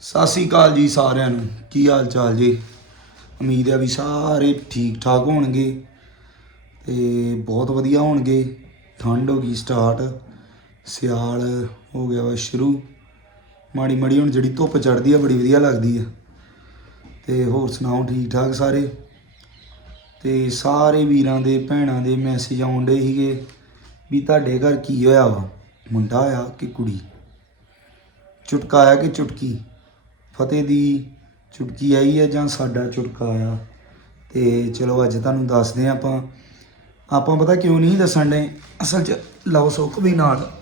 ਸਤਿ ਸ੍ਰੀ ਅਕਾਲ ਜੀ ਸਾਰਿਆਂ ਨੂੰ। ਕੀ ਹਾਲ ਚਾਲ ਜੀ? ਉਮੀਦ ਹੈ ਵੀ ਸਾਰੇ ਠੀਕ ਠਾਕ ਹੋਣਗੇ ਤੇ ਬਹੁਤ ਵਧੀਆ ਹੋਣਗੇ। ਠੰਡ ਹੋ ਗਈ ਸਟਾਰਟ ਸਿਆਲ ਹੋ ਗਿਆ ਵਾ ਸ਼ੁਰੂ। ਮਾੜੀ ਮਾੜੀ ਹੁਣ ਜਿਹੜੀ ਧੁੱਪ ਚੜਦੀ ਆ, ਬੜੀ ਵਧੀਆ ਲੱਗਦੀ ਆ। ਤੇ ਹੋਰ ਸੁਣਾਓ, ਠੀਕ ਠਾਕ ਸਾਰੇ? ਤੇ ਸਾਰੇ ਵੀਰਾਂ ਦੇ, ਭੈਣਾਂ ਦੇ ਮੈਸੇਜ ਆਉਂਦੇ ਸੀਗੇ ਵੀ ਤੁਹਾਡੇ ਘਰ ਕੀ ਹੋਇਆ ਵਾ? ਮੁੰਡਾ ਆ ਕਿ ਕੁੜੀ? ਚੁਟਕਾਇਆ ਕਿ ਚੁਟਕੀ? ਫਤਿਹ ਦੀ ਚੁਟਕੀ ਆਈ ਹੈ ਜਾਂ ਸਾਡਾ ਚੁਟਕਾ ਆਇਆ ਤੇ ਚਲੋ ਅੱਜ ਤੁਹਾਨੂੰ ਦੱਸਦੇ ਹਾਂ ਆਪਾਂ। ਆਪਾਂ ਪਤਾ ਕਿਉਂ ਨਹੀਂ ਦੱਸਣ ਦੇ ਅਸਲ 'ਚ ਲਓ ਸੁੱਖ ਵੀ ਨਾਲ।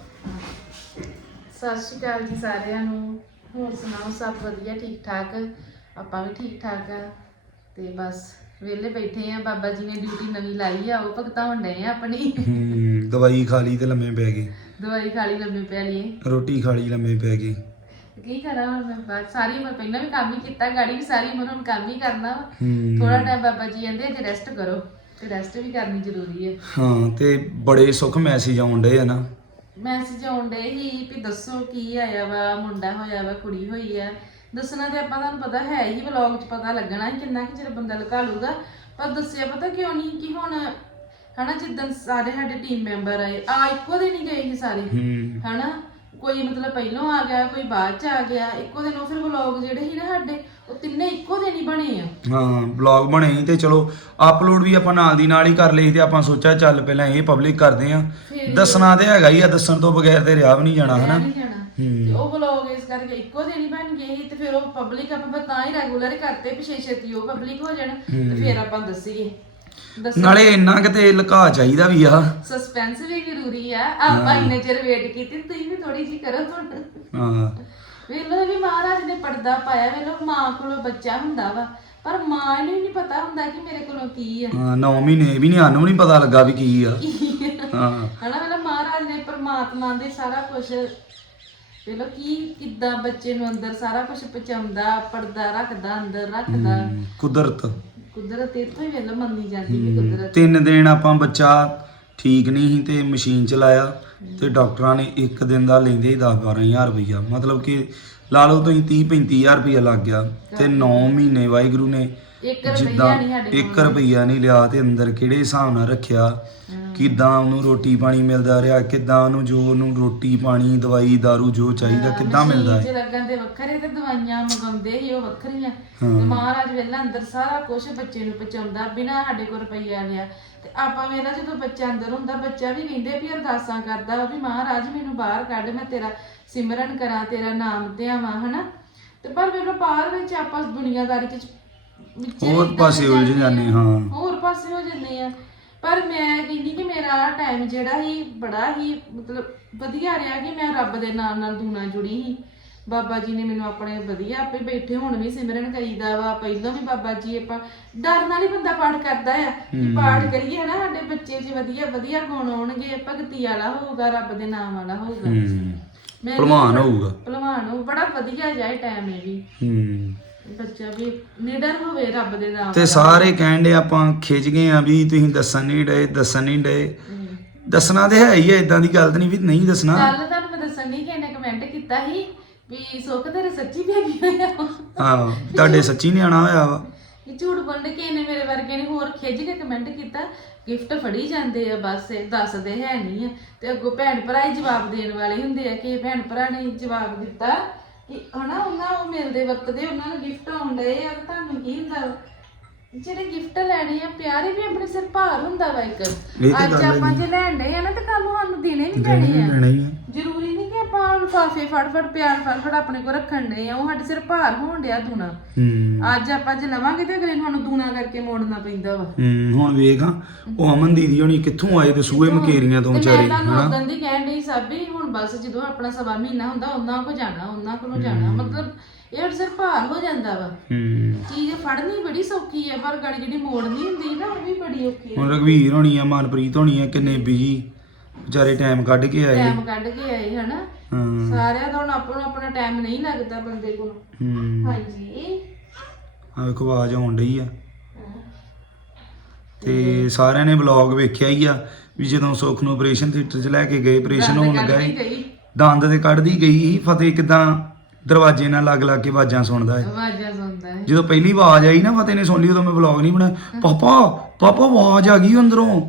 ਸਤਿ ਸ਼੍ਰੀ ਅਕਾਲ ਜੀ ਸਾਰਿਆਂ ਨੂੰ। ਹੋਰ ਸੁਣਾਓ ਸਭ ਵਧੀਆ ਠੀਕ ਠਾਕ? ਆਪਾਂ ਵੀ ਠੀਕ ਠਾਕ ਆ। ਤੇ ਬਸ ਵਿਹਲੇ ਬੈਠੇ ਆ। ਬਾਬਾ ਜੀ ਨੇ ਡਿਊਟੀ ਨਵੀਂ ਲਾਈ ਆ ਉਹ ਭਗਤਾਉਣ ਡਏ ਆ ਆਪਣੀ। ਹੂੰ ਦਵਾਈ ਖਾ ਲਈ ਤੇ ਲੰਮੇ ਪੈ ਗਏ। ਦਵਾਈ ਖਾ ਲਈ ਲੰਮੇ ਪੈ ਲਈਏ। ਰੋਟੀ ਖਾ ਲਈ ਲੰਮੇ ਪੈ ਗਏ। ਕੀ ਕਰਾਂ ਹੁਣ ਮੈਂ ਬਸ ਸਾਰੀ ਉਮਰ ਪਹਿਲਾਂ ਵੀ ਕੰਮ ਹੀ ਕੀਤਾ ਗਾੜੀ ਵੀ ਸਾਰੀ ਉਮਰ ਹੁਣ ਕੰਮ ਹੀ ਕਰਨਾ ਵਾ। ਹੂੰ। ਥੋੜਾ ਟਾਈਮ ਬਾਬਾ ਜੀ ਕਹਿੰਦੇ ਕਿ ਰੈਸਟ ਕਰੋ ਤੇ ਰੈਸਟ ਵੀ ਕਰਨੀ ਜ਼ਰੂਰੀ ਹੈ ਹਾਂ ਤੇ ਬੜੇ ਸੁੱਖ ਮੈਸੇਜ ਆਉਂਦੇ ਆ ਨਾ। ਮੈਸੇਜ ਆਉਂਦੇ ਹੀ ਵੀ ਦੱਸੋ ਕੀ ਆਇਆ ਵਾ ਮੁੰਡਾ ਹੋਇਆ ਵਾ ਕੁੜੀ ਹੋਈ ਆ। ਦੱਸਣਾ ਤੇ ਆਪਾਂ ਤੁਹਾਨੂੰ ਪਤਾ ਹੈ ਹੀ ਵਲੌਗ 'ਚ ਪਤਾ ਲੱਗਣਾ ਹੀ ਕਿੰਨਾ ਕਿ ਚਿਰ ਬੰਦਾ ਲੁਕਾ ਲੂਗਾ। ਪਰ ਦੱਸਿਆ ਪਤਾ ਕਿਉਂ ਨਹੀਂ ਕਿ ਹੁਣ ਹਨਾ ਜਿੱਦਣ ਸਾਰੇ ਸਾਡੇ ਟੀਮ ਮੈਂਬਰ ਆਏ ਆ ਇੱਕੋ ਦਿਨ ਹੀ ਗਏ ਸੀ ਸਾਰੇ। ਹੂੰ। ਹਨਾ ਕੋਈ ਮਤਲਬ ਪਹਿਲੋਂ ਆ ਗਿਆ ਕੋਈ ਬਾਅਦ ਚ ਆ ਗਿਆ ਇੱਕੋ ਦਿਨ ਉਹ ਫਿਰ ਵਲੌਗ ਜਿਹੜੇ ਸੀ ਨਾ ਸਾਡੇ ਉਹ ਤਿੰਨੇ ਇੱਕੋ ਦਿਨ ਹੀ ਬਣੇ ਆ। ਹਾਂ ਬਲੌਗ ਬਣੇ ਸੀ ਤੇ ਚਲੋ ਅਪਲੋਡ ਵੀ ਆਪਾਂ ਨਾਲ ਦੀ ਨਾਲ ਹੀ ਕਰ ਲਈ ਤੇ ਆਪਾਂ ਸੋਚਿਆ ਚੱਲ ਪਹਿਲਾਂ ਇਹ ਪਬਲਿਕ ਕਰਦੇ ਆ ਫਿਰ- ਦੱਸਣਾ ਤੇ ਹੈਗਾ ਹੀ ਆ ਦੱਸਣ ਤੋਂ ਬਗੈਰ ਤੇ ਰਿਹਾ ਵੀ ਨਹੀਂ ਜਾਣਾ ਹਨਾ? ਜਾਣਾ। ਤੇ ਉਹ ਵਲੌਗ ਇਸ ਕਰਕੇ ਇੱਕੋ ਦਿਨ ਹੀ ਬਣ ਗਏ ਸੀ ਤੇ ਫਿਰ ਉਹ ਪਬਲਿਕ ਆਪਾਂ ਫਿਰ ਤਾਂ ਹੀ ਰੈਗੂਲਰ ਕਰਤੇ ਪਿਛੇ ਛੇਤੀ ਉਹ ਪਬਲਿਕ ਹੋ ਜਾਣ ਤੇ ਫਿਰ ਆਪਾਂ ਦੱਸੀਏ। ਦੱਸ। ਨਾਲੇ ਇੰਨਾ ਕਿਤੇ ਲੁਕਾ ਚਾਹੀਦਾ ਵੀ ਆ। ਸਸਪੈਂਸ ਵੀ ਜ਼ਰੂਰੀ ਆ। ਆਪਾਂ ਇੰਨੇ ਚਿਰ ਵੇਟ ਕੀਤੀ ਤੁਸੀਂ ਵੀ ਥੋੜੀ ਜੀ ਕਰੋ ਹੁਣ। ਹਾਂ। ਵੇਲੋ ਵੀ ਮਹਾਰਾਜ ਨੇ ਪਰਦਾ ਪਾਇਆ ਵੇਲੋ ਮਾਂ ਕੋਲੋਂ ਬੱਚਾ ਹੁੰਦਾ ਵਾ। ਪਰ ਮਾਂ ਨੂੰ ਨਹੀਂ ਪਤਾ ਹੁੰਦਾ ਕਿ ਮੇਰੇ ਕੋਲੋਂ ਕੀ ਆ। ਹਾਂ 9 ਮਹੀਨੇ ਵੀ ਨਹੀਂ ਸਾਨੂੰ ਨਹੀਂ ਪਤਾ ਲੱਗਾ ਵੀ ਕੀ ਆ। ਹਾਂ। ਹਨਾ ਵੇਲੋ ਮਹਾਰਾਜ ਨੇ ਪਰਮਾਤਮਾ ਦੇ ਸਾਰਾ ਕੁਝ ਵੇਲੋ ਕੀ ਕਿੱਦਾਂ ਬੱਚੇ ਨੂੰ ਅੰਦਰ ਸਾਰਾ ਕੁਝ ਪਹੁੰਚਾਉਂਦਾ ਪਰਦਾ ਰੱਖਦਾ ਅੰਦਰ ਰੱਖਦਾ। ਕੁਦਰਤ। ਕੁਦਰਤ ਇੱਥੋਂ ਹੀ ਵੇਲੋ ਮੰਨੀ ਜਾਂਦੀ ਵੀ ਕੁਦਰਤ ਤਿੰਨ ਦਿਨ ਆਪਾਂ ਬੱਚਾ ਠੀਕ ਨਹੀਂ ਸੀ ਤੇ ਮਸ਼ੀਨ ਚਲਾਇਆ ਤੇ ਡਾਕਟਰਾਂ ਨੇ ਇੱਕ ਦਿਨ ਦਾ ਲੈਂਦੇ ਹੀ 10 12000 ਰੁਪਈਆ। ਮਤਲਬ ਕਿ ਲਾ ਲਓ ਤੁਸੀਂ 30 35000 ਰੁਪਈਆ ਲੱਗ ਗਿਆ ਤੇ 9 ਮਹੀਨੇ ਵਾਹਿਗੁਰੂ ਨੇ ਇੱਕ ਜਿੱਦਾਂ ਰੁਪਈਆ ਨਹੀਂ ਸਾਡੇ 1 ਰੁਪਈਆ ਨਹੀਂ ਲਿਆ ਤੇ ਅੰਦਰ ਕਿਹੜੇ ਹਿਸਾਬ ਨਾਲ ਰੱਖਿਆ। ਕਿੱਦਾਂ ਉਹਨੂੰ ਰੋਟੀ ਪਾਣੀ ਮਿਲਦਾ ਰਿਹਾ ਕਿੱਦਾਂ ਉਹਨੂੰ ਜੋ ਉਹਨੂੰ ਰੋਟੀ ਪਾਣੀ ਦਵਾਈ दारू ਜੋ ਚਾਹੀਦਾ ਕਿੱਦਾਂ ਮਿਲਦਾ ਹੈ? 'ਚ ਲੱਗਣ ਦੇ ਵੱਖਰੇ ਤੇ ਦਵਾਈਆਂ ਮੰਗਾਉਂਦੇ ਸੀ ਉਹ ਵੱਖਰੀਆਂ। ਤੇ ਮਹਾਰਾਜ ਵੇਲਾ ਅੰਦਰ ਸਾਰਾ ਕੁਝ ਬੱਚੇ ਨੂੰ ਪਹੁੰਚਾਉਂਦਾ ਬਿਨਾਂ ਸਾਡੇ ਕੋਲ ਰੁਪਈਆ ਲਿਆ। ਤੇ ਆਪਾਂ ਵੇਲਾ ਜਦੋਂ ਬੱਚਾ ਅੰਦਰ ਹੁੰਦਾ ਬੱਚਾ ਵੀ ਕਹਿੰਦੇ ਵੀ ਅਰਦਾਸਾਂ ਕਰਦਾ ਵਾ ਮਹਾਰਾਜ ਮੈਨੂੰ ਬਾਹਰ ਕੱਢ ਮੈਂ ਤੇਰਾ ਸਿਮਰਨ ਕਰਾਂ ਤੇਰਾ ਨਾਮ ਧਿਆਵਾਂ ਹਨਾ? ਤੇ ਪਰ ਬਾਹਰ ਵਿੱਚ ਆਪਾਂ ਦੁਨੀਆਦਾਰੀ ਵਿੱਚੇ ਹੋਰ ਪਾਸੇ ਉਲਝ ਜਾਂਦੇ ਹਾਂ। ਹੋਰ ਪਾਸੇ ਹੋ ਜਾਂਦੇ ਆ। ਪਰ ਮੈਂ ਕਹਿੰਦੀ ਕਿ ਮੇਰਾ ਟਾਈਮ ਜਿਹੜਾ ਸੀ ਬੜਾ ਹੀ ਮਤਲਬ ਵਧੀਆ ਰਿਹਾ ਕਿ ਮੈਂ ਰੱਬ ਦੇ ਨਾਲ ਨਾਲ ਦੂਣਾ ਜੁੜੀ ਸੀ। ਬਾਬਾ ਜੀ ਨੇ ਮੈਨੂੰ ਆਪਣੇ ਵਧੀਆ ਆਪੇ ਬੈਠੇ ਹੁਣ ਵੀ ਸਿਮਰਨ ਕਰੀਦਾ ਵਾ। ਪਹਿਲਾਂ ਵੀ ਬਾਬਾ ਜੀ ਆਪਾਂ ਡਰ ਨਾਲ ਹੀ ਬੰਦਾ ਪਾਠ ਕਰਦਾ ਆ ਕਿ ਪਾਠ ਕਰੀਏ ਹਨਾ ਸਾਡੇ ਬੱਚੇ 'ਚ ਵਧੀਆ ਵਧੀਆ ਗੁਣ ਆਉਣਗੇ ਭਗਤੀ ਵਾਲਾ ਹੋਊਗਾ ਰੱਬ ਦੇ ਨਾਮ ਵਾਲਾ ਹੋਊਗਾ। ਹੂੰ। ਮੈਂ ਭਲਵਾਨ ਹੋਊਗਾ। ਭਲਵਾਨ ਹੋਊ ਬੜਾ ਵਧੀਆ ਜਾਏ ਟਾਈਮ ਇਹ ਵੀ। ਹੂੰ। ਬੱਚਾ ਵੀ ਨਿਡਰ ਹੋਵੇ ਰੱਬ ਦੇ ਨਾਮ ਤੇ ਸਾਰੇ ਕਹਿੰਦੇ ਆਪਾਂ ਖਿੱਚ ਗਏ ਆ ਵੀ ਤੁਸੀਂ ਦੱਸਣ ਨਹੀਂ ਡਏ ਦੱਸਣ ਨਹੀਂ ਡਏ। ਦੱਸਣਾ ਤੇ ਹੈ ਹੀ ਹੈ ਇਦਾਂ ਦੀ ਗੱਲ ਤਾਂ ਨਹੀਂ ਵੀ ਨਹੀਂ ਦੱਸਣਾ। ਕੱਲ ਤੁਹਾਨੂੰ ਮੈਂ ਦੱਸਣ ਨਹੀਂ ਕਿ ਕਮੈਂਟ ਕੀਤਾ ਸੀ ਵੀ ਸੁੱਖ ਤੇਰੇ ਸੱਚੀ ਵਾ। ਹਾਂ ਤੁਹਾਡੇ ਸੱਚੀ ਨਿਆਣਾ ਹੋਇਆ ਵਾ। ਇਹ ਝੂਠ ਬੋਲਣ ਕੇ ਨੇ ਮੇਰੇ ਵਰਗੇ ਨੇ ਹੋਰ ਖਿੱਚ ਕੇ ਕਮੈਂਟ ਕੀਤਾ। ਗਿਫਟ ਫੜੀ ਜਾਂਦੇ ਆ ਬਸ ਇਹ ਦੱਸਦੇ ਹੈ ਨਹੀਂ ਆ। ਤੇ ਅੱਗੋਂ ਭੈਣ ਭਰਾ ਹੀ ਜਵਾਬ ਦੇਣ ਵਾਲੇ ਹੁੰਦੇ ਆ ਕਿ ਭੈਣ ਭਰਾ ਨੇ ਜਵਾਬ ਦਿੱਤਾ। ਕਿ ਹਨਾ ਉਹਨਾਂ ਉਹ ਮਿਲਦੇ ਵਰਤਦੇ ਉਹਨਾਂ ਨੂੰ ਗਿਫਟ ਆਉਂਦੇ ਆ ਤੇ ਤੁਹਾਨੂੰ ਕੀ ਹੁੰਦਾ ਵਾ? ਜਿਹੜੇ ਗਿਫਟ ਲੈਣੇ ਆ ਪਿਆਰੇ ਵੀ ਆਪਣੇ ਸਿਰ ਭਾਰ ਹੁੰਦਾ ਵਾ ਇੱਕ। ਤੇ ਅੱਜ ਗੱਲ ਆਪਾਂ ਜੇ ਲੈਣ ਡਏ ਆ ਨਾ ਤੇ ਕੱਲ ਨੂੰ ਸਾਨੂੰ ਦੇਣੇ ਵੀ ਪੈਣੇ ਆ। ਲੈਣਾ ਹੀ ਆ। ਜ਼ਰੂਰੀ ਨਹੀਂ ਆਪਾਂ ਲਿਫਾਫੇ ਫੜ ਫੜ ਪਿਆਰ ਫੜ ਫੜ ਆਪਣੇ ਕੋਲ ਰੱਖਣ ਦੇ ਆ। ਉਹ ਸਾਡੇ ਸਿਰ ਭਾਰ ਹੋਣ ਡਿਆ ਦੂਣਾ। ਹੂੰ। ਅੱਜ ਆਪਾਂ ਜੇ ਲਵਾਂਗੇ ਤੇ ਅਗਲੇ ਨੂੰ ਸਾਨੂੰ ਦੂਣਾ ਕਰਕੇ ਮੋੜਨਾ ਪੈਂਦਾ ਵਾ। ਹੂੰ ਹੁਣ ਵੇਖ ਹਾਂ ਉਹ ਅਮਨ ਦੀਦੀ ਹੋਣੀ ਕਿੱਥੋਂ ਆਏ ਤੇ ਸੂਏ ਮਕੇਰੀਆਂ ਤੋਂ ਵਿਚਾਰੇ ਤੁਹਾਨੂੰ ਹਨਾ? ਉਦੋਂ ਦੀ ਕਹਿਣ ਡਈ ਵੀ ਹੁਣ ਬਸ ਜਦੋਂ ਆਪਣਾ ਸਵਾ ਮਹੀਨਾ ਹੁੰਦਾ ਉਹਨਾਂ ਕੋ ਜਾਣਾ ਉਹਨਾਂ ਕੋਲੋਂ ਜਾਣਾ। ਮਤਲਬ ਇਹ ਸਿਰ ਭਾਰ ਹੋ ਜਾਂਦਾ ਵਾ। ਹੂੰ। ਚੀਜ਼ ਫੜਨੀ ਬੜੀ ਸੌਖੀ ਹੈ ਪਰ ਗਾੜੀ ਜਿਹੜੀ ਮੋੜਨੀ ਹੁੰਦੀ ਨਾ ਉਹ ਵੀ ਬੜੀ ਔਖੀ ਹੈ ਹੁਣ ਰਘਵੀਰ ਹੋਣੀ ਆ ਮਨਪ੍ਰੀਤ ਹੋਣੀ ਆ ਕਿੰਨੇ ਬਿਜ਼ੀ ਵਿਚਾਰੇ ਟਾਈਮ ਕੱਢ ਕੇ ਆਏ। ਟਾਈਮ ਕੱਢ ਕੇ ਆਏ ਹਨਾ? ਹਾਂ। ਸਾਰਿਆਂ ਦਾ ਹੁਣ ਆਪਣਾ ਆਪਣਾ ਟਾਈਮ ਨਹੀਂ ਲੱਗਦਾ ਬੰਦੇ ਕੋਲ। ਹੂੰ। ਹਾਂਜੀ। ਆ ਵੇਖੋ ਆਵਾਜ਼ ਆਉਣ ਡਈ ਆ। ਤੇ ਸਾਰਿਆਂ ਨੇ ਵਲੌਗ ਵੇਖਿਆ ਹੀ ਆ ਵੀ ਜਦੋਂ ਸੁੱਖ ਨੂੰ ਆਪਰੇਸ਼ਨ ਥੀਏਟਰ 'ਚ ਲੈ ਕੇ ਗਏ ਆਪਰੇਸ਼ਨ ਹੋਣ ਲੱਗਾ ਸੀ ਦੰਦ ਤੇ ਕੱਢਦੀ ਗਈ ਸੀ ਫਤਿਹ ਕਿਦਾਂ ਦਰਵਾਜ਼ੇ ਨਾਲ ਲੱਗ ਲੱਗ ਕੇ ਆਵਾਜ਼ਾਂ ਸੁਣਦਾ ਹੈ ਆਵਾਜ਼ਾਂ ਸੁਣਦਾ ਹੈ ਜਦੋਂ ਪਹਿਲੀ ਆਵਾਜ਼ ਆਈ ਨਾ ਫਤਿਹ ਨੇ ਸੁਣ ਲਈ ਉਦੋਂ ਮੈਂ ਵਲੌਗ ਨਹੀਂ ਬਣਾਇਆ। ਪਾਪਾ ਪਾਪਾ ਆਵਾਜ਼ ਆ ਗਈ ਅੰਦਰੋਂ।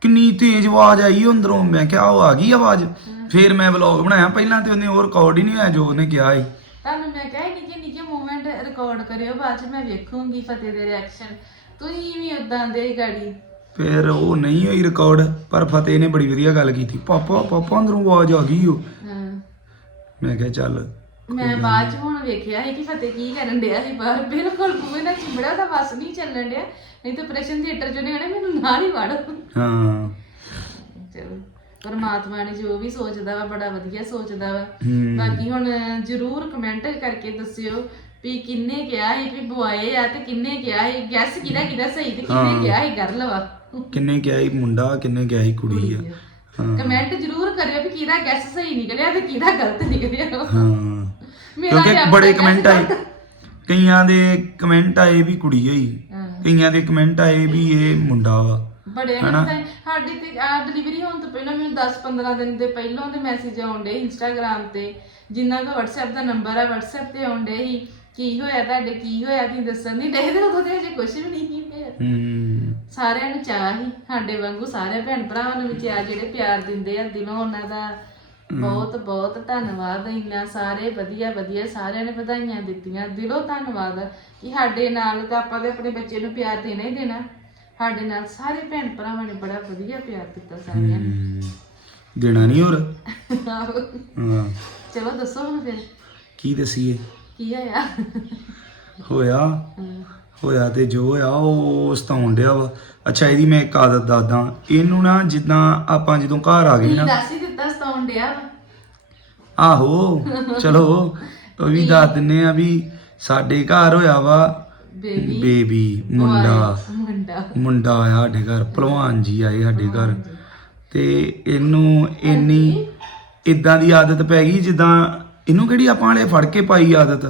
ਕਿੰਨੀ ਤੇਜ਼ ਆਵਾਜ਼ ਆਈ ਅੰਦਰੋਂ। ਮੈਂ ਕਿਹਾ ਉਹ ਆ ਗਈ ਆਵਾਜ਼? ਫੇਰ ਮੈਂ ਵਲੌਗ ਬਣਾਇਆ। ਪਹਿਲਾਂ ਤੇ ਉਹਨੇ ਉਹ ਰਿਕਾਰਡ ਹੀ ਨਹੀਂ ਹੋਇਆ ਜੋ ਉਹਨੇ ਕਿਹਾ ਸੀ। ਤੁਹਾਨੂੰ ਮੈਂ ਕਿਹਾ ਨਿੱਕੇ ਨਿੱਕੇ ਮੂਵਮੈਂਟ ਰਿਕਾਰਡ ਕਰਿਓ ਬਾਅਦ ਚ ਮੈਂ ਵੇਖੂੰਗੀ ਫਤਿਹ ਦੇ ਰਿਐਕਸ਼ਨ ਤੁਸੀਂ ਵੀ ਉਦਾਂ ਦੇ ਹੀ ਗਾੜੀ। ਫਿਰ ਉਹ ਨਹੀਂ ਹੋਈ ਰਿਕਾਰਡ ਪਰ ਫਤਿਹ ਨੇ ਬੜੀ ਵਧੀਆ ਗੱਲ ਕੀਤੀ। ਪਾਪਾ ਪਾਪਾ ਅੰਦਰੋਂ ਆਵਾਜ਼ ਆ ਗਈ ਉਹ ਹਾਂ। ਮੈਂ ਕਿਹਾ ਚੱਲ ਮੈਂ ਬਾਅਦ ਚ ਹੁਣ ਵੇਖਿਆ ਸੀ ਕਿ ਫਤਿਹ ਕੀ ਕਰਨ ਡਿਆ ਸੀ ਬਾਹਰ। ਬਿਲਕੁਲ ਬੂਹੇ ਨਾਲ ਚਿੰਬੜਿਆ ਤਾਂ ਬਸ ਨਹੀਂ ਚੱਲਣ ਡਿਆ। ਨਹੀਂ ਤਾਂ ਆਪਰੇਸ਼ਨ ਥੀਏਟਰ ਚੋਂ ਨੇ ਕਹਿਣਾ ਮੈਨੂੰ ਨਾਲ ਹੀ ਵੜ। ਹਾਂ। ਚਲੋ ਪਰਮਾਤਮਾ ਨੇ ਜੋ ਵੀ ਸੋਚਦਾ ਵਾ ਬੜਾ ਵਧੀਆ ਸੋਚਦਾ ਵਾ। ਬਾਕੀ ਹੁਣ ਜਰੂਰ ਕਮੈਂਟ ਕਰਕੇ ਦੱਸਿਓ ਵੀ ਕਿੰਨੇ ਕਿਹਾ ਸੀ ਵੀ ਬੁਆਏ ਆ ਤੇ ਕਿੰਨੇ ਕਿਹਾ ਸੀ। ਗੈਸ ਕਿਹਦਾ ਕਿਹਦਾ ਸਹੀ ਤੇ ਕਿੰਨੇ। ਕਿਹਾ ਸੀ ਕਰ ਲਵਾ ਕਿੰਨੇ ਕਿਹਾ ਸੀ ਮੁੰਡਾ ਕਿੰਨੇ ਕਿਹਾ ਸੀ ਕੁੜੀ ਆ। ਹਾਂ। ਕਮੈਂਟ ਜਰੂਰ ਕਰਿਓ ਵੀ ਕਿਹਦਾ ਗੈਸ ਸਹੀ ਨਿਕਲਿਆ ਤੇ ਕਿਹਦਾ ਗਲਤ ਨਿਕਲਿਆ ਹਾਂ। ਮੇਰਾ ਕਿਉਂਕਿ ਆਪਣਾ ਬੜੇ ਕਮੈਂਟ ਆਏ। ਕਈਆਂ ਦੇ ਕਮੈਂਟ ਆਏ ਵੀ ਕੁੜੀ ਹੋਈ ਹਾਂ। ਕਈਆਂ ਦੇ ਕਮੈਂਟ ਆਏ ਵੀ ਇਹ ਮੁੰਡਾ ਵਾ ਬੜੇ ਹਨਾ? ਕਹਿੰਦੇ ਸਾਡੀ ਤੇ ਡਿਲੀਵਰੀ ਹੋਣ ਤੋਂ ਪਹਿਲਾਂ ਮੈਨੂੰ 10-15 ਦਿਨ ਦੇ ਪਹਿਲਾਂ ਦੇ ਮੈਸੇਜ ਆਉਂਦੇ ਇੰਸਟਾਗ੍ਰam ਤੇ ਜਿਨ੍ਹਾਂ ਦਾ WhatsApp ਦਾ ਨੰਬਰ ਆ WhatsApp ਤੇ ਆਉਂਦੇ ਸੀ ਕੀ ਹੋਇਆ ਤੁਹਾਡੇ ਕੀ ਹੋਇਆ ਤੁਸੀਂ ਦੱਸਣ ਨਹੀਂ ਡਏ ਤੇ ਉਦੋਂ ਤੇ ਕੁਝ ਵੀ ਨਹੀਂ ਸੀ ਹੋਇਆ ਹੂੰ ਸਾਰਿਆਂ ਨੂੰ ਚਾਹ ਹੀ ਸਾਡੇ ਵਾਂਗੂ ਸਾਰੇ ਭੈਣ ਭਰਾਵਾਂ ਨੂੰ ਵੀ ਚਾਹ ਜਿਹੜੇ ਪਿਆਰ ਦਿੰਦੇ ਆ ਦਿਲੋਂ ਉਹਨਾਂ ਦਾ ਬਹੁਤ ਬਹੁਤ ਧੰਨਵਾਦ। ਇੰਨਾ ਸਾਰੇ ਵਧੀਆ ਵਧੀਆ ਸਾਰਿਆਂ ਨੇ ਵਧਾਈਆਂ ਦਿੱਤੀਆਂ। ਦਿਲੋਂ ਧੰਨਵਾਦ ਕਿ ਸਾਡੇ ਨਾਲ ਤਾਂ ਆਪਾਂ ਤੇ ਆਪਣੇ ਬੱਚੇ ਨੂੰ ਪਿਆਰ ਦੇਣਾ ਹੀ ਦੇਣਾ। ਸਾਡੇ ਨਾਲ ਸਾਰੇ ਭੈਣ ਭਰਾਵਾਂ ਨੇ ਬੜਾ ਵਧੀਆ ਪਿਆਰ ਦਿੱਤਾ ਸਾਰਿਆਂ ਨੇ। ਦੇਣਾ ਨਹੀਂ ਹੋਰ? ਆਹੋ। ਹਾਂ। ਚਲੋ ਦੱਸੋ ਹੁਣ ਫਿਰ। ਕੀ ਦਸੀਏ? ਕੀ ਹੋਇਆ? ਹੋਇਆ? ਹਾਂ। ਹੋਇਆ ਤੇ ਜੋ ਹੋਇਆ ਉਹ ਸਤਾਉਣ ਡਿਆ ਵਾ। ਅੱਛਾ ਇਹਦੀ ਮੈਂ ਇੱਕ ਆਦਤ ਦੱਸਦਾ। ਇਹਨੂੰ ਨਾ ਜਿੱਦਾਂ ਆਪਾਂ ਜਦੋਂ ਘਰ ਆ ਗਏ ਨਾ। ਦੱਸ ਹੀ ਦਿੱਤਾ ਸਤਾਉਣ ਡਿਆ ਵਾ। ਆਹੋ ਚਲੋ ਉਹ ਵੀ ਦੱਸ ਦਿੰਨੇ ਆ ਵੀ ਸਾਡੇ ਘਰ ਹੋਇਆ ਵਾ ਬੇਬੀ ਬੇਬੀ ਮੁੰਡਾ। ਮੁੰਡਾ। ਮੁੰਡਾ ਆਇਆ ਸਾਡੇ ਘਰ ਭਲਵਾਨ ਜੀ ਆਏ ਸਾਡੇ ਘਰ। ਤੇ ਇਹਨੂੰ ਇੰਨੀ ਇਦਾਂ ਦੀ ਆਦਤ ਪੈ ਗਈ ਜਿੱਦਾਂ ਇਹਨੂੰ ਕਿਹੜੀ ਆਪਾਂ ਵਾਲੇ ਫੜ ਕੇ ਪਾਈ ਆਦਤ?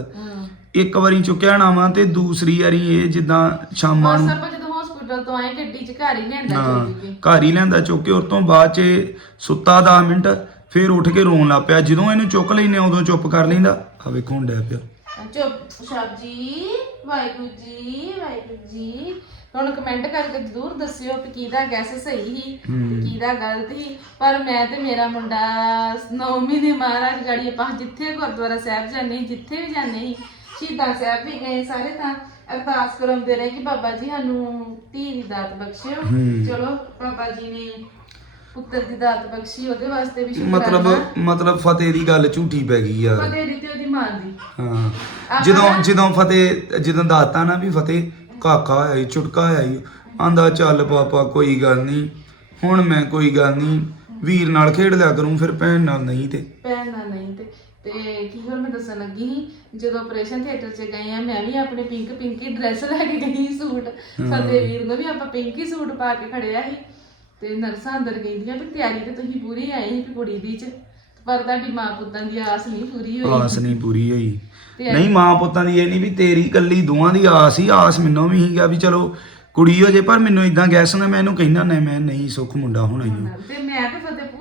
ਇੱਕ ਵਾਰੀ ਚੁੱਕਿਆ ਨਾਵਾਂ ਤੇ ਦੂਸਰੀ ਵਾਰੀ ਇਹ ਜਿੱਦਾਂ ਸ਼ਾਮਾਂ ਨੂੰ ਆਪਾਂ ਜਦੋਂ ਹਸਪੀਟਲ ਤੋਂ ਆਏ ਗੱਡੀ 'ਚ ਘਰ ਹੀ ਲਿਆਂਦਾ ਹਾਂ ਚੋਰੀ ਕੇ। ਘਰ ਹੀ ਲੈਂਦਾ ਚੁੱਕ ਕੇ ਉਸ ਤੋਂ ਬਾਅਦ ਚ ਇਹ ਸੁੱਤਾ 10 ਮਿੰਟ ਫਿਰ ਉੱਠ ਕੇ ਰੋਣ ਲੱਗ ਪਿਆ। ਜਦੋਂ ਇਹਨੂੰ ਚੁੱਕ ਲੈਨੇ ਉਦੋਂ ਚੁੱਪ ਕਰ ਲੈਂਦਾ। ਆ ਵੇਖੋ ਹੁਣ ਡਿਆ ਪਿਆ। ਚੁੱਪ ਸਾਹਿਬ ਜੀ ਵਾਹਿਗੁਰੂ ਜੀ ਵਾਹਿਗੁਰੂ ਜੀ। ਹੁਣ ਕਮੈਂਟ ਕਰਕੇ ਜ਼ਰੂਰ ਦੱਸਿਓ ਕਿ ਕਿਹਦਾ ਗੈਸ ਸਹੀ ਸੀ ਤੇ ਕਿਹਦਾ ਗਲਤ ਸੀ। ਪਰ ਮੈਂ ਤੇ ਮੇਰਾ ਮੁੰਡਾ ਨੌਵੀਂ ਦੇ ਮਹਾਰਾਜ ਗਾੜੀ ਆਪਾਂ ਜਿੱਥੇ ਗੁਰਦੁਆਰਾ ਸਾਹਿਬ ਜਾਂਦੇ ਸੀ, ਜਿੱਥੇ ਵੀ ਜਾਂਦੇ ਸੀ ਸ਼ਹੀਦਾਂ ਸਾਹਿਬ ਵੀ ਗਏ ਸਾਰੇ ਤਾਂ ਅਰਦਾਸ ਕਰਾਉਂਦੇ ਰਹੇ ਕਿ ਬਾਬਾ ਜੀ ਸਾਨੂੰ ਧੀ ਦੀ ਦਾਤ ਬਖਸ਼ਿਓ। ਚਲੋ ਬਾਬਾ ਜੀ ਨੇ ਪੁੱਤਰ ਦੀ ਦਾਤ ਬਖਸ਼ੀ ਉਹਦੇ ਵਾਸਤੇ ਵੀ ਮਤਲਬ ਮਤਲਬ ਫਤਿਹ ਦੀ ਗੱਲ ਝੂਠੀ ਪੈ ਗਈ ਯਾਰ। ਫਤਿਹ ਦੀ ਤੇ ਉਹਦੀ ਮਾਂ ਦੀ। ਹਾਂ। ਆਪਾਂ ਜਦੋਂ ਜਦੋਂ ਫਤਿਹ ਜਦੋਂ ਦਾਤਾ ਨਾ ਵੀ ਫਤਿਹ ਕਾਕਾ ਹੋਇਆ ਈ ਚੁਟਕਾ ਹੋਇਆ ਈ ਆਂਦਾ ਚੱਲ ਪਾਪਾ ਕੋਈ ਗੱਲ ਨਹੀਂ ਹੁਣ ਮੈਂ ਕੋਈ ਗੱਲ ਨਹੀਂ ਵੀਰ ਨਾਲ ਖੇਡ ਲਿਆ ਕਰੂੰ ਫਿਰ ਭੈਣ ਨਾਲ ਨਹੀਂ ਤੇ। ਭੈਣ ਨਾਲ ਨਹੀਂ ਤੇ। ਤੇ ਕੀ ਹੋਰ ਮੈਂ ਦੱਸਣ ਲੱਗੀ ਸੀ ਜਦੋਂ ਆਪਰੇਸ਼ਨ ਥੀਏਟਰ 'ਚ ਗਏ ਆ ਮੈਂ ਵੀ ਆਪਣੇ ਪਿੰਕ ਪਿੰਕੀ ਡਰੈਸ ਲੈ ਕੇ ਗਈ ਸੀ ਸੂਟ। ਫਤਿਹ ਵੀਰ ਨੂੰ ਵੀ ਆਪਾਂ ਪਿੰਕੀ ਸੂਟ ਪਾ ਕੇ ਖੜਿਆ ਸੀ। ਤੇ ਨਰਸਾਂ ਅੰਦਰ ਗਈਆਂ ਵੀ ਤਿਆਰੀ ਤੇ ਤੁਸੀਂ ਪੂਰੀ ਆਏ ਸੀ ਵੀ ਕੁੜੀ ਦੀ ਚ। ਪਰ ਤੁਹਾਡੀ ਮਾਂ ਪੁੱਤਾਂ ਦੀ ਆਸ ਨਹੀਂ ਪੂਰੀ ਹੋਈ। ਆਸ ਨਹੀਂ ਪੂਰੀ ਹੋਈ। ਨਹੀਂ ਮਾਂ ਪੁੱਤਾਂ ਦੀ ਇਹ ਨਹੀਂ ਵੀ ਤੇਰੀ ਕੱਲੀ ਦੋਵਾਂ ਦੀ ਆਸ ਹੀ ਆਸ ਮੈਨੂੰ ਵੀ ਸੀਗਾ ਵੀ ਚਲੋ ਕੁੜੀ ਹੋ ਜੇ ਪਰ ਮੈਨੂੰ ਇਦਾਂ ਗੈਸ ਨਾ ਮੈਂ ਇਹਨੂੰ ਕਹਿੰਦਾ ਨਹੀਂ ਮੈਂ ਨਹੀਂ ਸੁੱਖ ਮੁੰਡਾ ਹੋਣਾ ਹੀ। ਤੇ ਮੈਂ ਤੇ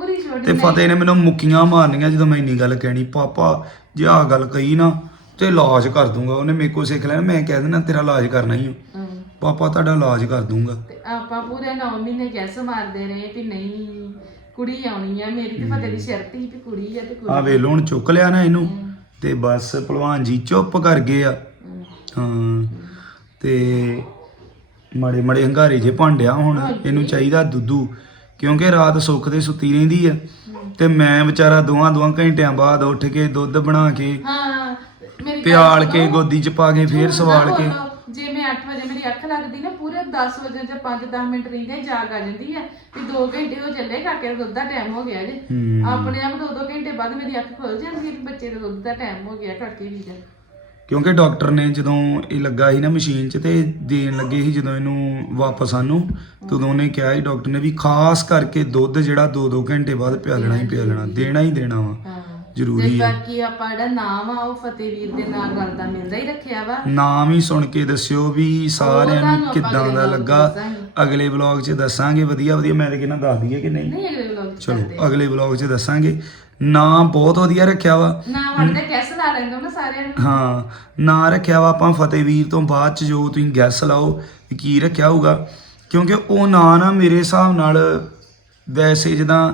ਪੂਰੀ ਛੋਟੀ ਤੇ ਫਤਿਹ ਨੇ ਮੈਨੂੰ ਮੁੱਕੀਆਂ ਮਾਰਨੀਆਂ ਜਦੋਂ ਮੈਂ ਇੰਨੀ ਗੱਲ ਕਹਿਣੀ ਪਾਪਾ ਜੇ ਆਹ ਗੱਲ ਕਹੀ ਨਾ ਤੇ ਇਲਾਜ ਕਰ ਦੂੰਗਾ। ਉਹਨੇ ਮੇਰੇ ਕੋਲ ਸਿੱਖ ਲੈਣਾ ਮੈਂ ਕਹਿ ਦੇਣਾ ਤੇਰਾ ਇਲਾਜ ਕਰਨਾ ਹੀ ਆ। ਹਾਂ। ਪਾਪਾ ਤੁਹਾਡਾ ਇਲਾਜ ਕਰ ਦੂੰਗਾ। ਤੇ ਆਪਾਂ ਪੂਰੇ 9 ਮਹੀਨੇ ਗੈਸ ਮਾਰਦੇ ਰਹੇ ਵੀ ਨਹੀਂ ਕੁੜੀ ਆਉਣੀ ਆ ਮੇਰੀ ਤੇ ਫਤਿਹ ਦੀ ਸ਼ਰਤ ਸੀ ਵੀ ਕੁੜੀ ਆ ਤੇ ਕੁੜੀ ਆ ਵੇਲੋ ਹੁਣ ਚੁੱਕ ਲਿਆ ਨਾ ਇਹਨੂੰ। ਤੇ ਬਸ ਭਲਵਾਨ ਜੀ ਚੁੱਪ ਕਰ ਗਏ ਆ। ਹਮ। ਹਾਂ। ਤੇ ਮੜੇ ਮੜੇ ਹੰਗਾਰੇ ਜੇ ਭਾਂਡਿਆ ਹੁਣ ਇਹਨੂੰ ਚਾਹੀਦਾ ਦੁੱਧੂ। ਕਿਉਂਕਿ ਰਾਤ ਸੁੱਖ ਦੇ ਸੁੱਤੀ ਰਹਿੰਦੀ ਆ ਤੇ ਮੈਂ ਵਿਚਾਰਾ ਦੋਹਾਂ ਦੋਹਾਂ ਘੰਟਿਆਂ ਬਾਅਦ ਉੱਠ ਕੇ ਦੁੱਧ ਬਣਾ ਕੇ ਹਾਂ ਮੇਰੀ ਪਿਆਲ ਕੇ। ਗੋਦੀ ਚ ਪਾ ਕੇ ਫੇਰ ਸਵਾਲ ਕੇ। ਜੇ ਮੈਂ 8 ਵਜੇ ਮੇਰੀ ਅੱਖ ਲੱਗਦੀ ਨਾ ਪੂਰੇ 10 ਵਜੇ ਜਾਂ 5-10 ਮਿੰਟ ਰਹਿੰਦੇ ਜਾਗ ਆ ਜਾਂਦੀ ਆ ਵੀ 2 ਘੰਟੇ ਹੋ ਚੱਲੇ ਕਾਕੇ ਦਾ ਦੁੱਧ ਦਾ ਟਾਈਮ ਹੋ ਗਿਆ ਜੇ ਹੂੰ। ਆਪਣੇ ਆਪ 2-2 ਘੰਟੇ ਬਾਅਦ ਮੇਰੀ ਅੱਖ ਖੁੱਲ ਜਾਂਦੀ ਹੈ ਕਿ ਬੱਚੇ ਦਾ ਦੁੱਧ ਦਾ ਟਾਈਮ ਹੋ ਗਿਆ ਕਾਕੇ ਵੀ ਦਾ ਕਿਉਂਕਿ ਡਾਕਟਰ ਨੇ ਜਦੋਂ ਇਹ ਲੱਗਾ ਸੀ ਨਾ ਮਸ਼ੀਨ 'ਚ ਤੇ ਦੇਣ ਲੱਗੇ ਸੀ ਜਦੋਂ ਇਹਨੂੰ ਵਾਪਸ ਸਾਨੂੰ ਤਦੋਂ ਉਹਨੇ ਕਿਹਾ ਸੀ ਡਾਕਟਰ ਨੇ ਵੀ ਖਾਸ ਕਰਕੇ ਦੁੱਧ ਜਿਹੜਾ 2-2 ਘੰਟੇ ਬਾਅਦ ਪਿਆਲਣਾ ਹੀ ਪਿਆਲਣਾ ਦੇਣਾ ਹੀ ਦੇਣਾ ਵਾ। ਹਾਂ ਜ਼ਰੂਰੀ ਤੇ ਆ। ਬਾਕੀ ਆਪਾਂ ਜਿਹੜਾ ਨਾਮ ਆ ਉਹ ਫਤਿਹਵੀਰ ਦੇ ਨਾਲ ਰਲਦਾ ਮਿਲਦਾ ਹੀ ਰੱਖਿਆ ਵਾ। ਨਾਮ ਹੀ ਸੁਣ ਕੇ ਦੱਸਿਓ ਵੀ ਸਾਰਿਆਂ ਤੁਹਾਨੂੰ ਨੂੰ ਆਪਾਂ ਕਿੱਦਾਂ ਅਗਲੇ ਦਾ vlog 'ਚ ਲੱਗਾ ਦੱਸਾਂਗੇ। ਅਗਲੇ ਵਲੌਗ 'ਚ ਦੱਸਾਂਗੇ। ਵਧੀਆ ਵਧੀਆ। ਮੈਂ ਤਾਂ ਕਹਿੰਦਾ ਦੱਸ ਦਈਏ ਕਿ ਨਹੀਂ? ਨਹੀਂ ਅਗਲੇ ਵਲੌਗ ਚ ਕਰਦੇ ਚਲੋ ਅਗਲੇ ਵਲੌਗ 'ਚ ਦੱਸਾਂਗੇ। ਨਾਮ ਬਹੁਤ ਵਧੀਆ ਰੱਖਿਆ ਵਾ। ਨਾਮ ਵੜਦੇ ਕੈਸ ਲਾ ਲੈਂਦੇ ਹੋ ਨਾ ਸਾਰਿਆਂ ਨੂੰ। ਹਾਂ ਨਾਂ ਰੱਖਿਆ ਵਾ ਆਪਾਂ ਫਤਿਹਵੀਰ ਤੋਂ ਬਾਅਦ ਚ ਜੋ ਤੁਸੀਂ ਗੈਸ ਲਾਓ ਵੀ ਕੀ ਰੱਖਿਆ ਹੋਊਗਾ। ਕਿਉਂਕਿ ਉਹ ਨਾਂ ਨਾ ਮੇਰੇ ਹਿਸਾਬ ਨਾਲ ਵੈਸੇ ਜਦਾਂ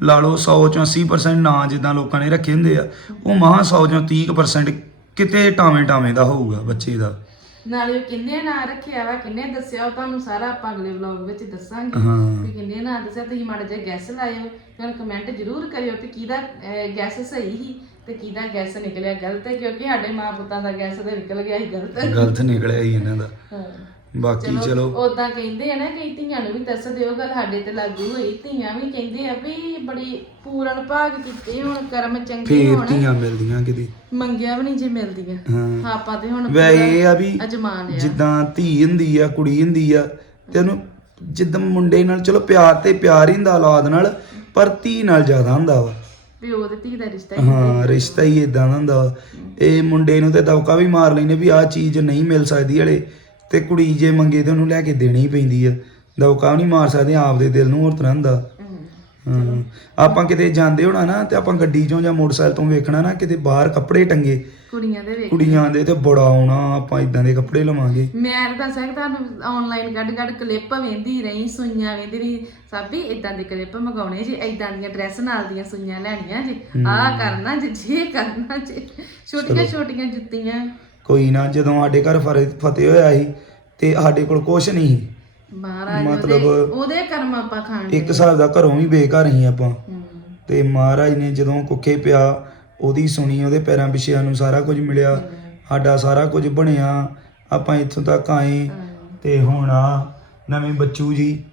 ਲਾ ਲਓ 100 ਚੋਂ 80% ਨਾਂ ਜਿੱਦਾਂ ਲੋਕਾਂ ਨੇ ਰੱਖੇ ਹੁੰਦੇ ਆ ਉਹ ਮਹਾ 100 ਚੋਂ 30% ਕਿਤੇ ਟਾਵੇਂ ਟਾਵੇਂ ਦਾ ਹੋਊਗਾ ਬੱਚੇ ਦਾ। ਨਾਲੇ ਕਿੰਨੇ ਨਾਂ ਰੱਖਿਆ ਵਾ ਕਿੰਨੇ ਦੱਸਿਆ ਉਹ ਤੁਹਾਨੂੰ ਸਾਰਾ ਆਪਾਂ ਅਗਲੇ ਵਲੌਗ ਵਿੱਚ ਦੱਸਾਂਗੇ ਕਿ ਕਿੰਨੇ ਨਾਂ ਦੱਸਿਆ ਤੁਸੀਂ ਮਾੜਾ ਜਿਹਾ ਗੈਸ ਲਾਇਓ ਕਮੈਂਟ ਜ਼ਰੂਰ ਕਰਿਓ ਕਿ ਕਿਹਦਾ ਗੈਸ ਸਹੀ ਸੀ ਤੇ ਕਿਹਦਾ ਗੈਸ ਨਿਕਲਿਆ ਗਲਤ ਹੈ ਕਿਉਂਕਿ ਸਾਡੇ ਮਾਂ ਪੁੱਤਾਂ ਦਾ ਗੈਸ ਤੇ ਨਿਕਲ ਗਿਆ ਸੀ ਗਲਤ। ਗਲਤ ਨਿਕਲਿਆ ਹੀ ਇਹਨਾਂ ਦਾ। ਹਾਂ। ਬਾਕੀ ਚਲੋ ਉਦਾਂ ਕਹਿੰਦੇ ਆ ਨਾ ਕਿ ਧੀਆਂ ਨੂੰ ਵੀ ਦੱਸ ਦਿਓ ਗੱਲ ਸਾਡੇ ਤੇ ਲਾਗੂ ਹੋਈ। ਧੀਆਂ ਵੀ ਕਹਿੰਦੇ ਆ ਵੀ ਬੜੀ ਪੂਰਨ ਭਾਗ ਕੀਤੇ ਹੁਣ ਕਰਮ ਚੰਗੇ ਫੇਰ ਹੋਣ। ਧੀਆਂ ਮਿਲਦੀਆਂ ਕਿਤੇ। ਮੰਗਿਆ ਵੀ ਨਹੀਂ ਜੇ ਮਿਲਦੀਆਂ। ਹਾਂ। ਆਪਾਂ ਤੇ ਹੁਣ ਵੈਸੇ ਇਹ ਆ ਵੀ ਅਜਮਾ ਲਿਆ ਜਿੱਦਾਂ ਧੀ ਹੁੰਦੀ ਆ ਕੁੜੀ ਹੁੰਦੀ ਆ ਤੇ ਉਹਨੂੰ ਜਿੱਦਾਂ ਮੁੰਡੇ ਨਾਲ ਚਲੋ ਪਿਆਰ ਤੇ ਪਿਆਰ ਹੀ ਹੁੰਦਾ ਔਲਾਦ ਨਾਲ ਪਰ ਧੀ ਨਾਲ ਜ਼ਿਆਦਾ ਹੁੰਦਾ ਵਾ। ਪਿਓ ਤੇ ਧੀ ਦਾ ਰਿਸ਼ਤਾ ਹੀ ਹਾਂ ਰਿਸ਼ਤਾ ਹੀ ਇਦਾਂ ਦਾ ਹੁੰਦਾ ਵਾ। ਇਹ ਮੁੰਡੇ ਨੂੰ ਤੇ ਦਵਕਾ ਵੀ ਮਾਰ ਲੈਨੇ ਵੀ ਆਹ ਚੀਜ਼ ਨਹੀਂ ਮਿਲ ਸਕਦੀ ਹਲੇ। ਤੇ ਕੁੜੀ ਜੇ ਮੰਗੇ ਤੇ ਉਹਨੂੰ ਲੈ ਕੇ ਦੇਣੀ ਪੈਂਦੀ ਆ। ਦਵਕਾ ਵੀ ਨਹੀਂ ਮਾਰ ਸਕਦੇ ਆਪਦੇ ਦਿਲ ਨੂੰ ਹੋਰ ਤਰ੍ਹਾਂ। ਹਾਂ ਆਪਾਂ ਕਿਤੇ ਜਾਂਦੇ ਹੋਣਾ ਨਾ ਤੇ ਆਪਾਂ ਗੱਡੀ ਚੋਂ ਜਾਂ ਮੋਟਰਸਾਈਕਲ ਤੋਂ ਵੇਖਣਾ ਨਾ ਕਿਤੇ ਬਾਹਰ ਕੱਪੜੇ ਟੰਗੇ। ਕੁੜੀਆਂ ਦੇ ਵੇਖ ਕੁੜੀਆਂ ਦੇ ਤੇ ਬੜਾ ਆਉਣਾ ਆਪਾਂ ਇਦਾਂ ਦੇ ਕੱਪੜੇ ਲਵਾਂਗੇ। ਮੈਂ ਤਾਂ ਕਿ ਤੁਹਾਨੂੰ ਆਨਲਾਈਨ ਕੱਢ ਕੱਢ ਕਲਿੱਪ ਵੇਂਦੀ ਰਹੀ ਸੂਈਆਂ ਵੇਂਦੀ ਰਹੀ। ਸਾਬੀ ਇਦਾਂ ਦੇ ਕਲਿੱਪ ਮੰਗਾਉਣੇ ਜੀ ਇਦਾਂ ਦੀਆਂ ਡਰੈਸ ਨਾਲ ਦੀਆਂ ਸੂਈਆਂ ਲੈਣੀਆਂ ਜੀ। ਆਹ ਕਰਨਾ ਜੀ ਜੇ ਕਰਨਾ ਜੀ। ਛੋਟੀਆਂ ਛੋਟੀਆਂ ਜੁੱਤੀਆਂ। ਕੋਈ ਨਾ ਜਦੋਂ ਸਾਡੇ ਘਰ ਫਰੇ- ਫਤਿਹ ਹੋਇਆ ਸੀ ਤੇ ਸਾਡੇ ਕੋਲ ਕੁਝ ਨਹੀਂ ਸੀ। ਮਹਾਰਾਜ ਮਤਲਬ ਉਹਦੇ ਉਹਦੇ ਕਰਮ ਆਪਾਂ ਖਾਣ ਇੱਕ ਹਿਸਾਬ ਦਾ ਘਰੋਂ ਵੀ ਬੇਘਰ ਸੀ ਆਪਾਂ। ਤੇ ਮਹਾਰਾਜ ਨੇ ਜਦੋਂ ਕੁੱਖੇ ਪਿਆ ਉਹਦੀ ਸੁਣੀ ਉਹਦੇ ਪੈਰਾਂ ਪਿੱਛੇ ਨੂੰ ਸਾਰਾ ਕੁਝ ਮਿਲਿਆ। ਸਾਡਾ ਸਾਰਾ ਕੁਝ ਬਣਿਆ। ਆਪਾਂ ਇੱਥੋਂ ਤੱਕ ਆਏ। ਤੇ ਹੁਣ ਆ ਨਵੇਂ ਬੱਚੂ ਜੀ।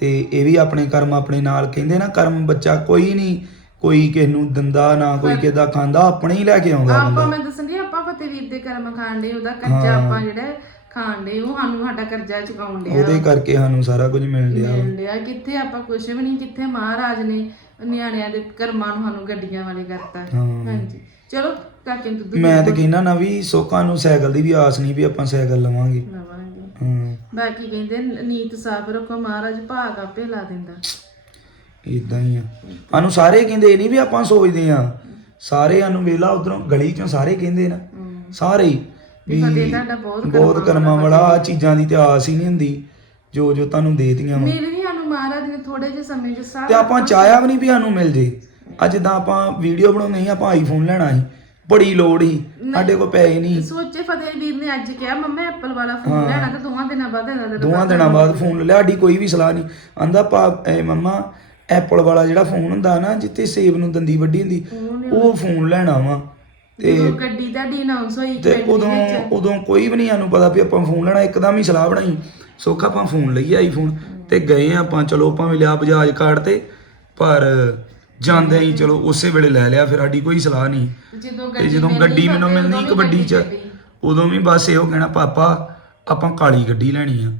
ਤੇ ਇਹ ਵੀ ਆਪਣੇ ਕਰਮ ਆਪਣੇ ਨਾਲ ਕਹਿੰਦੇ ਨਾ ਕਰਮ ਬੱਚਾ ਕੋਈ ਨਹੀਂ ਕੋਈ ਕਿਸ ਨੂੰ ਦਿੰਦਾ ਨਾ ਕੋਈ ਕਿਸੇ ਦਾ ਖਾਂਦਾ ਆਪਣੇ ਹੀ ਲੈ ਕੇ ਆਉਂਦਾ ਆਪਾਂ ਬੰਦਾ। ਮੈਂ ਦੱਸਣ ਦੀ ਆਪਾਂ ਫਤਿਹਵੀਰ ਦੇ ਕਰਮ ਖਾਣ ਦੇ ਉਹਦਾ ਕਰਜ਼ਾ ਆਪਾਂ ਜਿਹੜਾ ਖਾਣ ਦੇ ਉਹ ਸਾਨੂੰ ਸਾਡਾ ਕਰਜ਼ਾ ਚੁਕਾਉਣ ਡਿਆ। ਉਹਦੇ ਕਰਕੇ ਸਾਨੂੰ ਸਾਰਾ ਕੁਝ ਮਿਲ ਡਿਆ। ਕਿੱਥੇ ਆਪਾਂ ਕੁਛ ਵੀ ਨਹੀਂ ਕਿੱਥੇ ਮਹਾਰਾਜ ਨੇ ਨਿਆਣਿਆਂ ਦੇ ਕਰਮਾਂ ਨੂੰ ਸਾਨੂੰ ਗੱਡੀਆਂ ਵਾਲੇ ਕਰਤਾ। ਹਾਂਜੀ। ਚਲੋ ਕਾਕੇ ਨੂੰ ਦੁੱਧ ਮੈਂ ਤੇ ਕਹਿੰਦਾ ਨਾ ਵੀ ਸੋਕਾਂ ਨੂੰ ਸਾਈਕਲ ਦੀ ਵੀ ਆਸ ਨਹੀਂ ਵੀ ਆਪਾਂ ਸਾਈਕਲ ਲਵਾਂਗੇ। ਲਵਾਂਗੇ। ਹਾਂ। ਬਾਕੀ ਕਹਿੰਦੇ ਨੀਤ ਸਾਫ਼ ਰੱਖੋ ਮਹਾਰਾਜ ਭਾਗ ਆਪੇ ਲਾ ਦਿੰਦਾ। ਇਦਾਂ ਹੀ ਆ। ਸਾਨੂੰ ਸਾਰੇ ਕਹਿੰਦੇ ਇਹ ਨਹੀਂ ਵੀ ਆਪਾਂ ਸੋਚਦੇ ਆ ਸਾਰੇ ਸਾਨੂੰ ਵੇਲਾ ਉਧਰੋਂ ਗਲੀ ਚੋਂ ਸਾਰੇ ਕਹਿੰਦੇ ਨਾ। ਸਾਰੇ ਹੀ ਵੀ ਫਤਿਹ ਤੁਹਾਡਾ ਬਹੁਤ ਬਹੁਤ ਕਰਮਾਂ ਵਾਲਾ ਆ ਚੀਜ਼ਾਂ ਦੀ ਤੇ ਆਸ ਹੀ ਨਹੀਂ ਹੁੰਦੀ ਜੋ ਜੋ ਤੁਹਾਨੂੰ ਦੇਤੀਆਂ ਵਾ। ਮਿਲ ਵੀ ਸਾਨੂੰ ਮਹਾਰਾਜ ਨੇ ਥੋੜੇ ਜਿਹੇ ਸਮੇਂ ਚ ਤੇ ਸਾਰਾ ਆਪਾਂ ਚਾਹਿਆ ਵੀ ਨਹੀਂ ਵੀ ਸਾਨੂੰ ਮਿਲ ਜੇ। ਅੱਜ ਜਿੱਦਾਂ ਆਪਾਂ ਵੀਡੀਓ ਬਣਾਉਂਦੇ ਸੀ ਆਪਾਂ ਆਈਫੋਨ ਲੈਣਾ ਸੀ। ਬੜੀ ਲੋੜ ਸੀ। ਸਾਡੇ ਕੋਲ ਪੈਸੇ ਨਹੀਂ ਸੋਚੇ ਫਤਿਹਵੀਰ ਨੇ ਅੱਜ ਕਿਹਾ ਮੰਮਾ ਐਪਲ ਵਾਲਾ ਫੋਨ ਲੈਣਾ ਤੇ ਦੋਵਾਂ ਦਿਨਾਂ ਬਾਅਦ ਇਹਨਾਂ ਦੇ ਦੋਵਾਂ ਦਿਨਾਂ ਬਾਅਦ ਫੋਨ ਲਿਆ ਸਾਡੀ ਕੋਈ ਵੀ ਸਲਾਹ ਨਹੀਂ। ਆਂਦਾ ਪਾ ਐ ਮੰਮਾ ਐਪਲ ਵਾਲਾ ਜਿਹੜਾ ਫੋਨ ਹੁੰਦਾ ਨਾ ਜਿੱਤੇ ਸੇਬ ਨੂੰ ਦੰਦੀ ਵੱਡੀ ਹੁੰਦੀ ਉਹ ਫੋਨ ਲੈਣਾ ਵਾ। ਤੇ ਜਦੋਂ ਗੱਡੀ ਤੁਹਾਡੀ ਅਨਾਉਂਸ ਹੋਈ ਤੇ ਪਿੰਡ ਉਦੋਂ ਉਦੋਂ ਕੋਈ ਵੀ ਨਹੀਂ ਸਾਨੂੰ ਪਤਾ ਵੀ ਆਪਾਂ ਫੋਨ ਲੈਣਾ ਇੱਕਦਮ ਹੀ ਸਲਾਹ ਬਣਾਈ। ਸੋਖਾ ਆਪਾਂ ਫੋਨ ਲਈਏ ਆਈਫੋਨ ਤੇ ਗਏ ਆਪਾਂ ਚਲੋ ਭਾਵੇਂ ਲਿਆ ਬਜਾਜ ਕਾਰਡ ਤੇ ਪਰ ਜਾਂਦੇ ਹੀ ਚਲੋ ਉਸੇ ਵੇਲੇ ਲੈ ਲਿਆ ਫਿਰ ਸਾਡੀ ਕੋਈ ਸਲਾਹ ਨਹੀਂ। ਜਦੋਂ ਤੇ ਜਦੋਂ ਗੱਡੀ ਮੈਨੂੰ ਮਿਲਣੀ ਕਬੱਡੀ ਚ ਉਦੋਂ ਵੀ ਬਸ ਇਹੋ ਕਹਿਣਾ ਪਾਪਾ ਆਪਾਂ ਕਾਲੀ ਗੱਡੀ ਲੈਣੀ ਆ।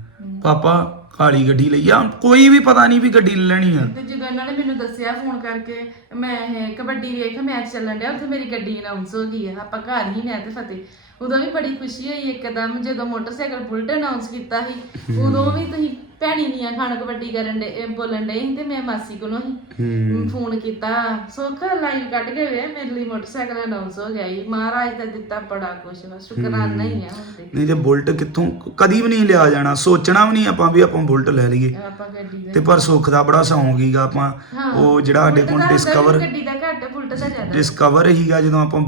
ਪਾਪਾ ਕਾਲੀ ਗੱਡੀ ਲਈ ਆ ਕੋਈ ਵੀ ਪਤਾ ਨਹੀਂ ਵੀ ਗੱਡੀ ਲੈਣੀ ਆ। ਤੇ ਜਦੋਂ ਇਹਨਾਂ ਨੇ ਮੈਨੂੰ ਦੱਸਿਆ ਫੋਨ ਕਰਕੇ ਮੈਂ ਇਹ ਕਬੱਡੀ ਵੇਖ ਮੈਚ ਚੱਲਣ ਡਿਆ ਉੱਥੇ ਮੇਰੀ ਗੱਡੀ ਅਨਾਉਂਸ ਹੋ ਗਈ ਹੈ ਆਪਾਂ ਘਰ ਹੀ ਮੈਂ ਤੇ ਫਤਿਹ। ਉਦੋਂ ਵੀ ਬੜੀ ਖੁਸ਼ੀ ਹੋਈ ਇੱਕਦਮ ਜਦੋਂ ਮੋਟਰਸਾਈਕਲ ਬੁਲਟ ਅਨਾਉਂਸ ਕੀਤਾ ਸੀ ਉਦੋਂ ਵੀ ਤੁਸੀਂ ਭੈਣੀ ਦੀਆਂ ਖਾਣ ਕਬੱਡੀ ਕਰਨ ਦੇ ਬੋਲਣ ਦੇ ਤੇ ਮੈਂ ਮਾਸੀ ਕੋਲੋਂ ਹੀ ਫੋਨ ਕੀਤਾ। ਸੁੱਖ ਲਾਈਨ ਕੱਢ ਕੇ ਵੇ ਮੇਰੇ ਲਈ ਮੋਟਰਸਾਈਕਲ ਅਨਾਉਂਸ ਹੋ ਗਿਆ ਈ ਮਹਾਰਾਜ ਦਾ ਦਿੱਤਾ ਬੜਾ ਕੁਛ ਵਾ ਸ਼ੁਕਰਾਨਾ ਹੀ ਆ ਨਹੀਂ ਤੇ ਬੁਲਟ ਕਿੱਥੋਂ ਕਦੀ ਵੀ ਨਹੀਂ ਲਿਆ ਜਾਣਾ ਸੋਚਣਾ ਵੀ ਨਹੀਂ ਆਪਾਂ ਵੀ ਆਪਾਂ ਬੁਲਟ ਲੈ ਲਈਏ। ਆਪਾਂ ਗੱਡੀ ਦਾ ਤੇ ਪਰ ਸੁੱਖ ਦਾ ਬੜਾ ਸੌਂਗ ਹੀਗਾ ਆਪਾਂ ਉਹ ਜਿਹੜਾ ਸਾਡੇ ਕੋਲ ਡਿਸਕਵਰ ਗੱਡੀ ਦਾ ਘੱਟ ਬੁਲਟ ਦਾ ਜ਼ਿਆਦਾ। ਡਿਸਕਵਰ ਹੀਗਾ ਜਦੋਂ ਆਪਾਂ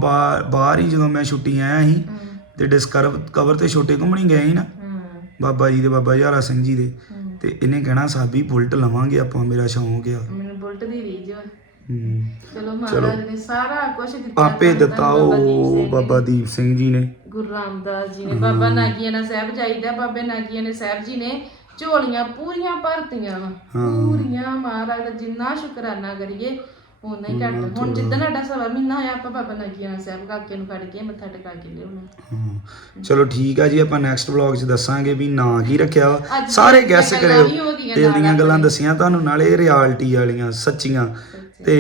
ਬਾਹਰ ਹੀ ਜਦੋਂ ਮੈਂ ਛੁੱਟੀ ਆਇਆ ਸੀ ਤੇ ਡਿਸਕਵਰ ਕਵਰ ਤੇ ਛੋਟੇ ਘੁੰਮਣੀ ਗਏ ਸੀ ਨਾ। ਬਾਬਾ ਜੀ ਦੇ ਬਾਬਾ ਯਾਰਾ ਸਿੰਘ ਜੀ ਦੇ। ਤੇ ਇਹਨੇ ਕਹਿਣਾ ਸਾਬੀ ਬੁਲਟ ਲਵਾਂਗੇ ਆਪਾਂ ਮੇਰਾ ਸ਼ੌਂਕ ਆ। ਮੈਨੂੰ ਬੁਲਟ ਦੀ ਰੀਝ ਵਾ ਹੂੰ। ਚਲੋ ਮਹਾਰਾਜ ਨੇ ਸਾਰਾ ਕੁਝ ਦਿੱਤਾ ਆਪੇ ਸਾਨੂੰ ਦਿੱਤਾ ਧੰਨ ਬਾਬਾ ਦੀਪ ਉਹ ਸਿੰਘ ਬਾਬਾ ਦੀਪ ਸਿੰਘ ਜੀ ਨੇ। ਗੁਰੂ ਰਾਮਦਾਸ ਜੀ ਨੇ ਬਾਬਾ ਨਾਗੀਆਣਾ ਸਾਹਿਬ ਜਾਈਦਾ ਬਾਬੇ ਨਾਗੀਆਣਾ ਸਾਹਿਬ ਜੀ ਨੇ ਝੋਲੀਆਂ ਪੂਰੀਆਂ ਭਰਤੀਆਂ। ਵਾ ਪੂਰੀਆਂ ਮਹਾਰਾਜ ਦਾ ਜਿੰਨਾ ਸ਼ੁਕਰਾਨਾ ਕਰੀਏ ਉਨਾ ਹੀ ਘੱਟ। ਹੁਣ ਜਿੱਦਣ ਸਾਡਾ ਸਵਾ ਮਹੀਨਾ ਹੋਇਆ ਆਪਾਂ ਬਾਬਾ ਨਾਗੀਆਣਾ ਸਾਹਿਬ ਕਾਕੇ ਨੂੰ ਫੜ ਕੇ ਮੱਥਾ ਟਿਕਾ ਕੇ ਲਿਆਉਣਾ। ਹਾਂ। ਚਲੋ ਠੀਕ ਆ ਜੀ ਆਪਾਂ ਨੈਕਸਟ ਵਲੌਗ 'ਚ ਦੱਸਾਂਗੇ ਵੀ ਨਾਂ ਕੀ ਰੱਖਿਆ। ਵਾ ਅੱਜ ਸਾਰੇ ਦੀਆਂ ਗੈਸ ਗੱਲਾਂ ਕਰਿਓ ਵੀ ਦਿਲ ਦੀਆਂ ਗੱਲਾਂ ਦੱਸੀਆਂ ਤੁਹਾਨੂੰ ਨਾਲੇ ਰਿਐਲਿਟੀ ਵਾਲੀਆਂ ਸੱਚੀਆਂ। ਤੇ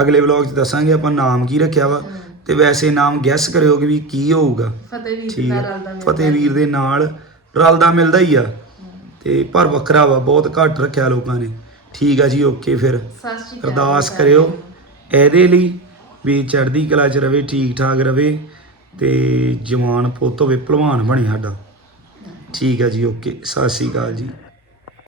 ਅਗਲੇ ਵਲੌਗ 'ਚ ਦੱਸਾਂਗੇ ਆਪਾਂ ਨਾਮ ਕੀ ਰੱਖਿਆ ਵਾ। ਤੇ ਵੈਸੇ ਨਾਮ ਗੈਸ ਕਰਿਓ ਕਿ ਵੀ ਕੀ ਹੋਊਗਾ। ਫਤਿਹਵੀਰ ਠੀਕ ਦਾ ਰਲਦਾ ਮਿਲਦਾ। ਫਤਿਹਵੀਰ ਦੇ ਨਾਲ ਰਲਦਾ ਮਿਲਦਾ ਹੀ ਆ। ਤੇ ਪਰ ਵੱਖਰਾ ਵਾ ਬਹੁਤ ਘੱਟ ਰੱਖਿਆ ਲੋਕਾਂ ਨੇ। ਠੀਕ ਆ ਜੀ ਓਕੇ ਫਿਰ। ਸਤਿ ਸ਼੍ਰੀ ਅਕਾਲ ਅਰਦਾਸ ਕਰਿਓ। ਇਹਦੇ ਲਈ ਵੀ ਚੜ੍ਹਦੀ ਕਲਾ 'ਚ ਰਵੇ ਠੀਕ ਠਾਕ ਰਵੇ ਤੇ ਜਵਾਨ ਪੁੱਤ ਹੋਵੇ ਭਲਵਾਨ ਬਣੇ ਸਾਡਾ। ਠੀਕ ਆ ਜੀ ਓਕੇ। ਸਤਿ ਸ਼੍ਰੀ ਅਕਾਲ ਜੀ।